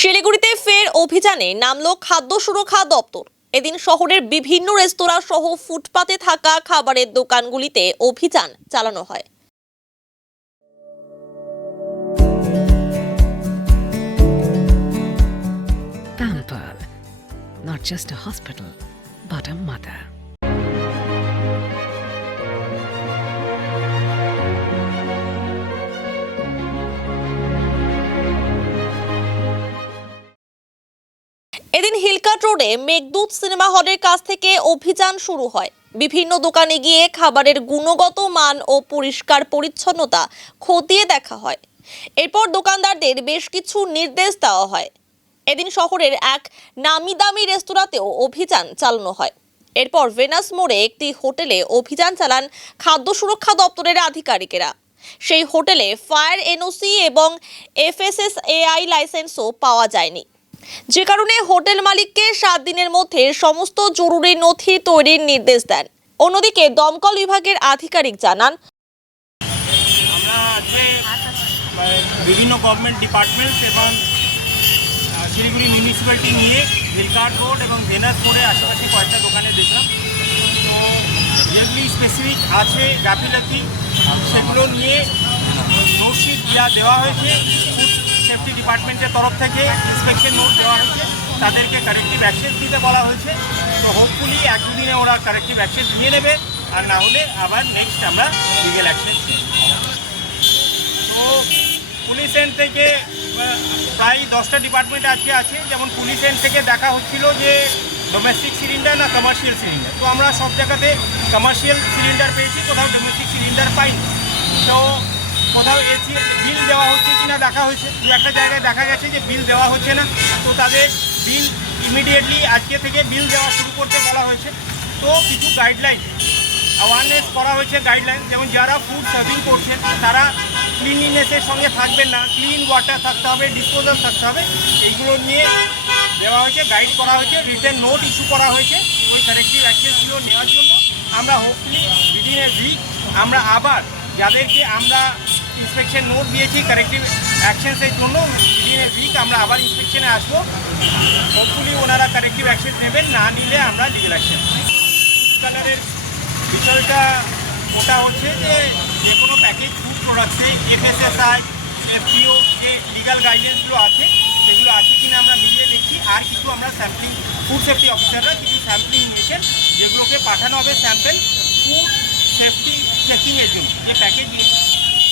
শিলিগুড়িতে ফের অভিযানে নামলো খাদ্য সুরক্ষা দপ্তর। এদিন শহরের বিভিন্ন রেস্তোরাঁ সহ ফুটপাতে থাকা খাবারের দোকানগুলিতে অভিযান চালানো হয়। Pamper, not just a hospital, but a mother. এদিন হিলকাট রোডে মেঘদূত সিনেমা হলের কাছ থেকে অভিযান শুরু হয়। বিভিন্ন দোকানে গিয়ে খাবারের গুণগত মান ও পরিষ্কার পরিচ্ছন্নতা খতিয়ে দেখা হয়। এরপর দোকানদারদের বেশ কিছু নির্দেশ দেওয়া হয়। এদিন শহরের এক নামি দামি রেস্তোরাঁতেও অভিযান চালানো হয়। এরপর ভেনাস মোড়ে একটি হোটেলে অভিযান চালান খাদ্য সুরক্ষা দপ্তরের আধিকারিকেরা। সেই হোটেলে ফায়ার এনওসি এবং FSSAI লাইসেন্সও পাওয়া যায়নি, যে কারণে হোটেল মালিককে 7 দিনের মধ্যে সমস্ত জরুরি নথি তৈরির নির্দেশ দেন। অন্যদিকে দমকল বিভাগের আধিকারিক জানান, আমরা আজকে বিভিন্ন গভর্নমেন্ট ডিপার্টমেন্টস এবং শিলিগুড়ি মিউনিসিপ্যালিটি নিয়ে হিলকাট রোড এবং ভেনাস মোড়ে আশেপাশে কয়েকটা দোকানে দেখলাম। তো যেগুলি স্পেসিফিক আছে গাফিলতি, সেগুলো নিয়ে নোটশিট দেওয়া হয়েছে। ফুড সেফটি ডিপার্টমেন্টের তরফ থেকে ইন্সপেকশন নোট দেওয়া হয়েছে, তাদেরকে কারেক্টিভ অ্যাকশন দিতে বলা হয়েছে। তো হোপফুলি এক দুদিনে ওরা কারেক্টিভ অ্যাকশন নিয়ে নেবে, আর না হলে আবার নেক্সট আমরা লিগেল অ্যাকশন নিই। তো পুলিশ এন্ড থেকে প্রায় 10টা ডিপার্টমেন্ট আজকে আছে। যেমন পুলিশ এন্ড থেকে দেখা হচ্ছিল যে ডোমেস্টিক সিলিন্ডার না কমার্শিয়াল সিলিন্ডার। তো আমরা সব জায়গাতে কমার্শিয়াল সিলিন্ডার পেয়েছি, কোথাও ডোমেস্টিক সিলিন্ডার পাইনি। তো কোথাও এসি বিল দেওয়া হচ্ছে কি না দেখা হয়েছে, দু একটা জায়গায় দেখা গেছে যে বিল দেওয়া হচ্ছে না। তো তাদের বিল ইমিডিয়েটলি আজকে থেকে বিল দেওয়া শুরু করতে বলা হয়েছে। তো কিছু গাইডলাইন অ্যাওয়ারনেস করা হয়েছে। গাইডলাইন যেমন যারা ফুড সার্ভিং করছেন তারা ক্লিনলিনেসের সঙ্গে থাকবেন না, ক্লিন ওয়াটার থাকতে হবে, ডিসপোজাল থাকতে হবে, এইগুলো নিয়ে দেওয়া হয়েছে, গাইড করা হয়েছে, রিটেন নোট ইস্যু করা হয়েছে ওই কারেক্টিভ অ্যাকশনগুলো নেওয়ার জন্য। আমরা হোপফুলি উইদিন এ উইক আমরা আবার যাদেরকে আমরা ইন্সপেকশন নোট দিয়েছি কারেক্টিভ অ্যাকশনসের জন্য, উইদিন এ উইক আমরা আবার ইন্সপেকশনে আসবো। হোপফুলি ওনারা কারেক্টিভ অ্যাকশন নেবেন, না নিলে আমরা লিগেল অ্যাকশন। ফুড কালারের বিষয়টা ওটা হচ্ছে যে কোনো প্যাকেজ ফুড প্রোডাক্টসে FSSAI FPO যে লিগাল গাইডলাইন্সগুলো আছে সেগুলো আছে কিনা আমরা মিলিয়ে দেখি। আর কিছু আমরা স্যাম্পলিং ফুড সেফটি অফিসাররা কিছু স্যাম্পলিং নিয়েছেন, যেগুলোকে পাঠানো হবে স্যাম্পল ফুড সেফটি চেকিংয়ের জন্য। যে প্যাকেজ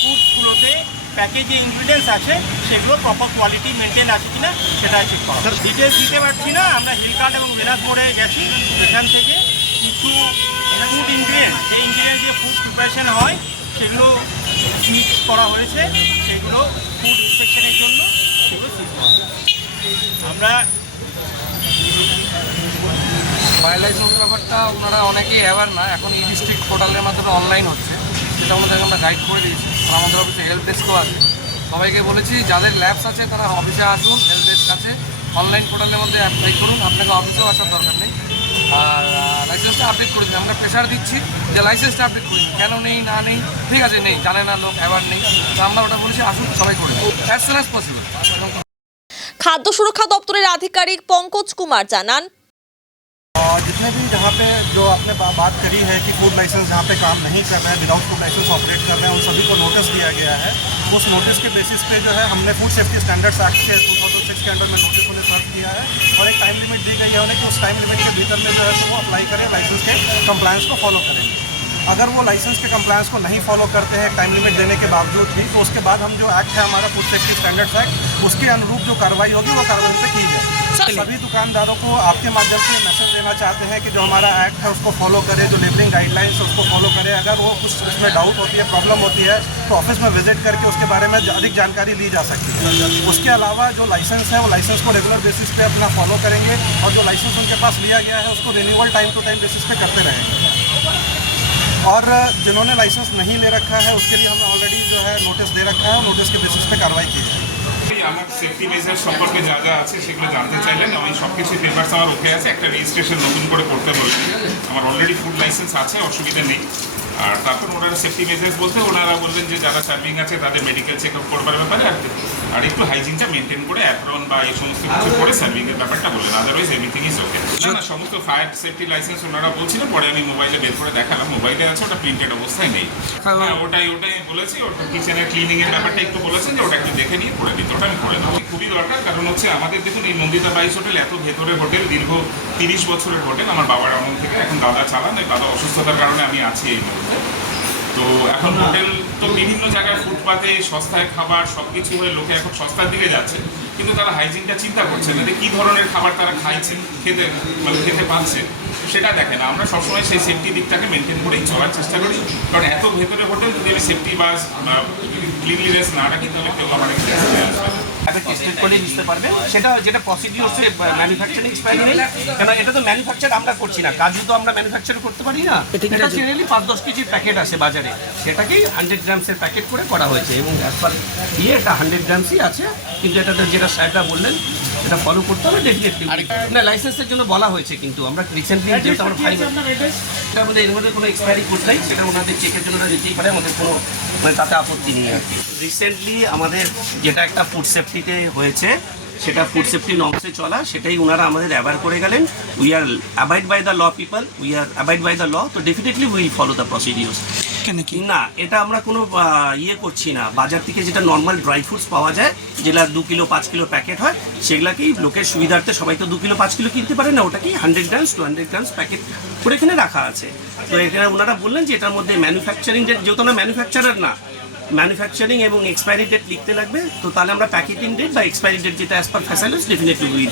ফুডগুলোতে প্যাকেজে ইনগ্রিডিয়েন্টস আছে সেগুলো প্রপার কোয়ালিটি মেনটেন আছে কিনা সেটা চেক করা। ডিটেলস দিতে পারছি না। আমরা হিলকাট এবং ভেনাস মোড়ে গেছি, এখান থেকে কিছু ফুড ইনগ্রিডিয়েন্ট, সেই ইনগ্রিডিয়েন্ট দিয়ে ফুড প্রিপারেশন হয় সেগুলো মিক্স করা হয়েছে, সেগুলো ফুড ইনস্পেকশনের জন্য সেগুলো সিজ করা হয়। আমরা লাইসেন্সের ব্যাপারটা ওনারা অনেকেই অ্যাওয়ার না। এখন ই ডিস্ট্রিক্ট পোর্টালের মাধ্যমে অনলাইন হচ্ছে, সেটা আমাদের আমরা গাইড করে দিয়েছি। আর আমাদের অফিসে হেল্প ডেস্কও আছে। সবাইকে বলেছি যাদের ল্যাবস আছে তারা অফিসে আসুন, হেল্প ডেস্ক আছে, অনলাইন পোর্টালের মধ্যে অ্যাপ্লাই করুন, আপনাকে অফিসেও আসার দরকার নেই। আর লাইসেন্সটা আপডেট করে দিন। আমরা প্রেশার দিচ্ছি যে লাইসেন্সটা আপডেট করে দিন। কেন নেই না নেই, ঠিক আছে নেই, জানে না লোক, অ্যাওয়ার নেই, তো আমরা ওটা বলছি আসুন সবাই করে দিন অ্যাজ সুন অ্যাজ পসিবল। খাদ্য সুরক্ষা দপ্তরের আধিকারিক পঙ্কজ কুমার জানান, जितने भी जहाँ पे जो आपने बात करी है कि फूड लाइसेंस जहाँ पे काम नहीं कर रहे हैं, विदाउट फूड लाइसेंस ऑपरेट कर रहे हैं, उन सभी को नोटिस दिया गया है। उस नोटिस के बेसिस पे जो है हमने फूड सेफ्टी स्टैंडर्ड्स एक्ट के 2006 के अंडर में नोटिस उन्हें सर्व किया है और एक टाइम लिमिट दी गई है उन्हें कि उस टाइम लिमिट के भीतर में जो है तो वो अप्लाई करें, लाइसेंस के कंप्लायंस को फॉलो करेंगे। अगर वो लाइसेंस के कंप्लायंस को नहीं फॉलो करते हैं टाइम लिमिट देने के बावजूद भी, तो उसके बाद हम जो एक्ट है हमारा फूड सेफ्टी स्टैंडर्ड्स एक्ट, उसके अनुरूप जो कार्रवाई होगी वो कार्रवाई पे की जाए। सभी दुकानदारों को आपके माध्यम से मैसेज देना चाहते हैं कि जो हमारा एक्ट है उसको फॉलो करें, जो लेबलिंग गाइडलाइंस है उसको फॉलो करें। अगर वो कुछ उसमें डाउट होती है, प्रॉब्लम होती है, तो ऑफिस में विजिट करके उसके बारे में अधिक जानकारी ली जा सकती है। उसके अलावा जो लाइसेंस है वो लाइसेंस को रेगुलर बेसिस पे अपना फॉलो करेंगे और जो लाइसेंस उनके पास लिया गया है उसको renewal time to time basis पे करते रहेंगे। और जिन्होंने लाइसेंस नहीं ले रखा है उसके लिए हमने ऑलरेडी जो है नोटिस दे रखा है, नोटिस के बेसिस पे कार्रवाई की है। আমার সেফটি মেজার সম্পর্কে যা যা আছে সেগুলো জানতে চাইলেন। আমি সব কিছু পেপারস আমার ওকে আছে, একটা রেজিস্ট্রেশন নতুন করে করতে বলছি। আমার অলরেডি ফুড লাইসেন্স আছে, অসুবিধা নেই। আর তারপর ওনারা সেফটি মেজার্স বলতে ওনারা বলবেন যে যারা সার্ভিং আছে তাদের মেডিকেল চেক আপ করবার ব্যাপারে আর আর একটু হাইজিনটা মেনটেন করে অ্যাপ্রন বা এই সমস্ত কিছু করে সার্ভিংয়ের ব্যাপারটা বললেন, আদারওয়াইজ এভরিথিং ইজ ওকে। না না, সমস্ত ফায়ার সেফটি লাইসেন্স ওনারা বলছিলেন, পরে আমি মোবাইলে বের করে দেখালাম, মোবাইলে আছে, ওটা প্রিন্টেড অবস্থায় নেই। হ্যাঁ ওটাই বলেছি, ওটা কিচেনের ক্লিনিংয়ের ব্যাপারটা একটু বলেছেন যে ওটা একটু দেখে নিয়ে করে দিতে, ওটা আমি করে দেবো। খুবই দরকার, কারণ হচ্ছে আমাদের দেখুন এই নন্দিতা বাইস হোটেল এত ভেতরে হোটেল, দীর্ঘ 30 বছরের হোটেল, আমার বাবার আমল থেকে, এখন দাদা চালান, দাদা অসুস্থতার কারণে আমি আছি এই মুহূর্তে। তো এখন হোটেল তো বিভিন্ন জায়গায় ফুটপাতে সস্তায় খাবার সব কিছু হয়ে লোকে এখন সস্তার দিকে যাচ্ছে, কিন্তু তারা হাইজিনটা চিন্তা করছে না যে কী ধরনের খাবার তারা খাইছে, খেতে পাচ্ছে সেটা দেখে না। আমরা সবসময় সেই সেফটি দিকটাকে মেনটেন করেই চলার চেষ্টা করি, কারণ এত ভেতরে হোটেল যদি আমি সেফটি বা ক্লিনলিনেস না রাখি তাহলে কেউ আমার আসবে না। আগে টেস্টেড করে বুঝতে পারবে সেটা যেটা প্রসিডিউর হচ্ছে ম্যানুফ্যাকচারিং এক্সপায়ারি নেই, কেন এটা তো ম্যানুফ্যাকচার আমরা করছি না, কাজু তো আমরা ম্যানুফ্যাকচার করতে পারি না। এটা জেনারেলি 5-10 কেজির প্যাকেট আসে বাজারে, সেটাকেই 100 গ্রামসের প্যাকেট করে করা হয়েছে এবং অ্যাজ পার এটা 100 গ্রামসই আছে, কিন্তু এটাতে যেটা স্যারটা বললেন এটা ফলো করতে হবে ডেফিনেটলি। না লাইসেন্সের জন্য বলা হয়েছে, কিন্তু আমরা রিসেন্টলি যেটা আমরা ফাইল এটার মধ্যে এর মধ্যে কোনো এক্সপায়ারি কোড নাই, সেটা ওনাদের চেকের জন্য দিতেই পারে, আমাদের কোনো তাতে আপত্তি নেই আর কি। রিসেন্টলি আমাদের যেটা একটা ফুড সেফটিতে হয়েছে সেটা ফুড সেফটি নর্মসে চলা, সেটাই ওনারা আমাদের অ্যাওয়্যার করে গেলেন। We are abide by the law people, we are abide by the law, তো definitely will follow the procedures. না এটা আমরা কোনো ইয়ে করছি না, বাজার থেকে যেটা নর্মাল ড্রাই ফ্রুটস পাওয়া যায়, যেগুলো 2 কিলো 5 কিলো প্যাকেট হয়, সেগুলাকেই লোকের সুবিধার্থে, সবাই তো 2 কিলো 5 কিলো কিনতে পারে না, ওটাকেই 100 গ্রামস 200 গ্রামস প্যাকেট করে এখানে রাখা আছে। তো এখানে ওনারা বললেন যে এটার মধ্যে ম্যানুফ্যাকচারিং ডেট, যেহেতু না ম্যানুফ্যাকচারার না, ম্যানুফ্যাকচারিং এবং এক্সপায়ারি ডেট লিখতে লাগবে, তো তাহলে আমরা প্যাকেটিং ডেট বা এক্সপায়ারি ডেট যেটা as per facilities definitely will